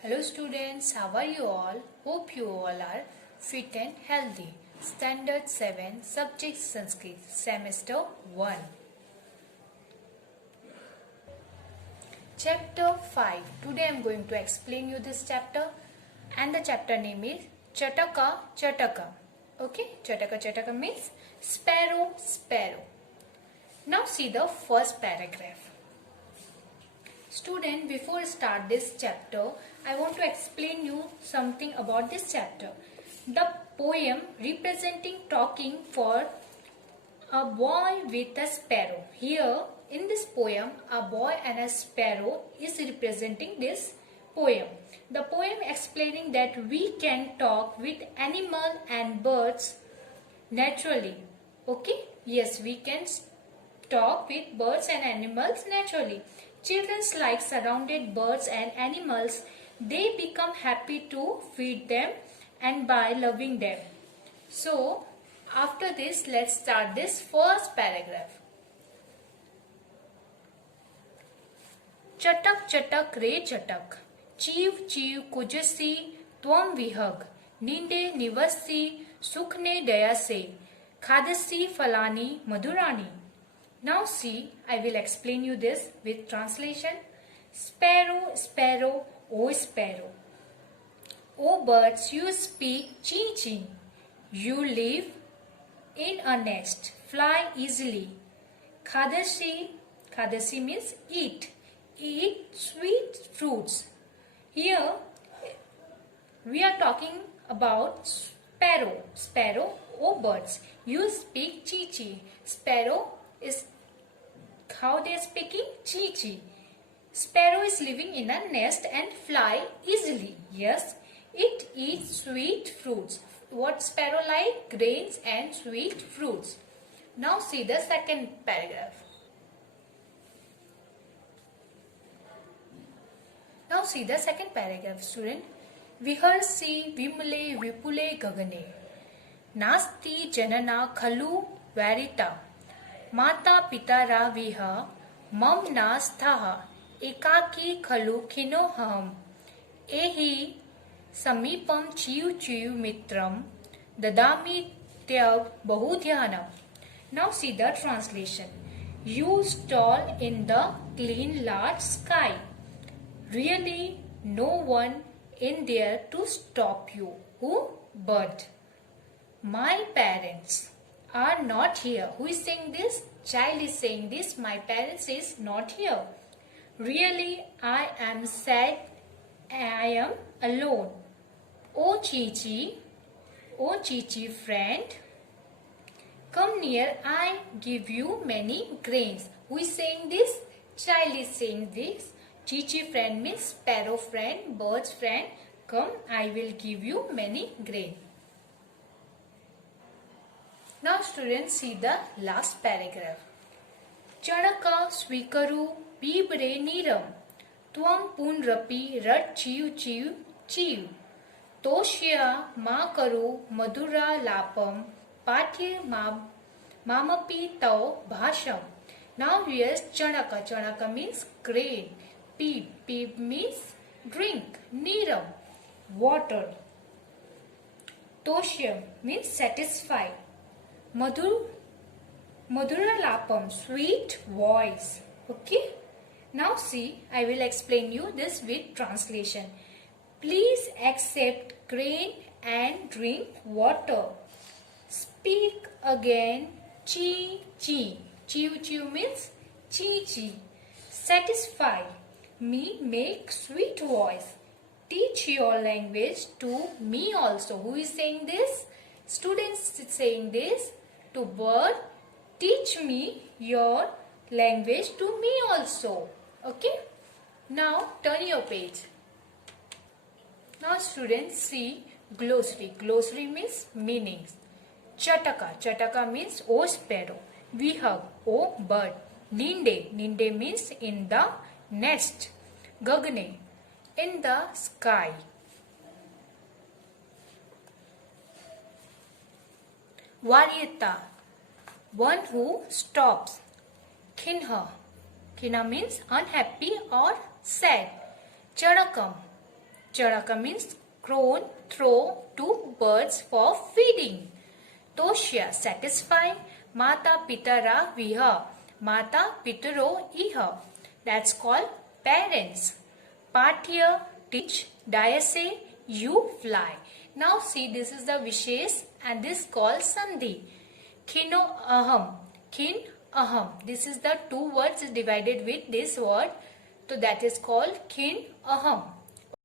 Hello students, how are you all? Hope you all are fit and healthy. Standard 7, Subject Sanskrit, Semester 1. Chapter 5. Today I am going to explain you this chapter and the chapter name is Chataka Chataka. Okay, Chataka Chataka means sparrow sparrow. Now see the first paragraph. Student, before start this chapter, I want to explain you something about this chapter. The poem representing talking for a boy with a sparrow. Here in this poem, a boy and a sparrow is representing this poem. The poem explaining that we can talk with animal and birds naturally. Okay? Yes, we can talk with birds and animals naturally. Children like surrounded birds and animals. They become happy to feed them and by loving them. So, after this, let's start this first paragraph. Chatak chatak re chatak, chiv chiv kujasi tvam vihag, ninde nivasi sukhne dayase, khadasi falani madhurani. Now see, I will explain you this with translation. Sparrow, sparrow, O sparrow. O birds, you speak chee chee. You live in a nest, fly easily. Khadasi, khadasi means eat. Eat sweet fruits. Here, we are talking about sparrow. Sparrow, O birds, you speak chee chee. Sparrow is how they are speaking chee chee. Sparrow is living in a nest and fly easily. Yes, it eats sweet fruits. What sparrow like? Grains and sweet fruits. Now see the second paragraph. Now see the second paragraph, student. Viharsi vimule vipule gagane. Nasti janana khalu varita. Mata pitara viha mam nasthaha ekaki khalu khinoham ehi samipam chiv chiv mitram dadami tyag bahudhyanam. Now see the translation. You stall in the clean large sky. Really no one in there to stop you. Who? Bird. My parents are not here. Who is saying this? Child is saying this. My parents is not here. Really, I am sad. I am alone. Oh Chichi, friend, come near. I give you many grains. Who is saying this? Child is saying this. Chichi friend means sparrow friend, bird's friend. Come, I will give you many grains. Now students, see the last paragraph. Chanaka swikaru pibre niram tvam punrapi rat chiv chiv chiv toshya ma karu madhura lapam pathye mamapi tau bhasham. Now here's chanaka. Chanaka means grain. Peep means drink. Niram, water. Toshya means satisfy. Madhura lapam, sweet voice. Okay. Now see, I will explain you this with translation. Please accept grain and drink water. Speak again, chi chi. Chiu chiu means chi chi. Satisfy me, make sweet voice. Teach your language to me also. Who is saying this? Students saying this to bird. Teach me your language to me also. Okay. Now turn your page. Now students see glossary. Glossary means meanings. Chataka. Chataka means O sparrow. Vihag. O bird. Ninde. Ninde means in the nest. Gagane. In the sky. Varyata. One who stops. Khinha means unhappy or sad. Chanakam, Chanaka means crone throw to birds for feeding. Toshya satisfy. Mata pitara viha. Mata pitaro iha. That's called parents. Pathya teach. Dayase you fly. Now see, this is the Vishes and this called Sandhi. Khino aham. Khin aham. This is the two words divided with this word. So that is called khin aham.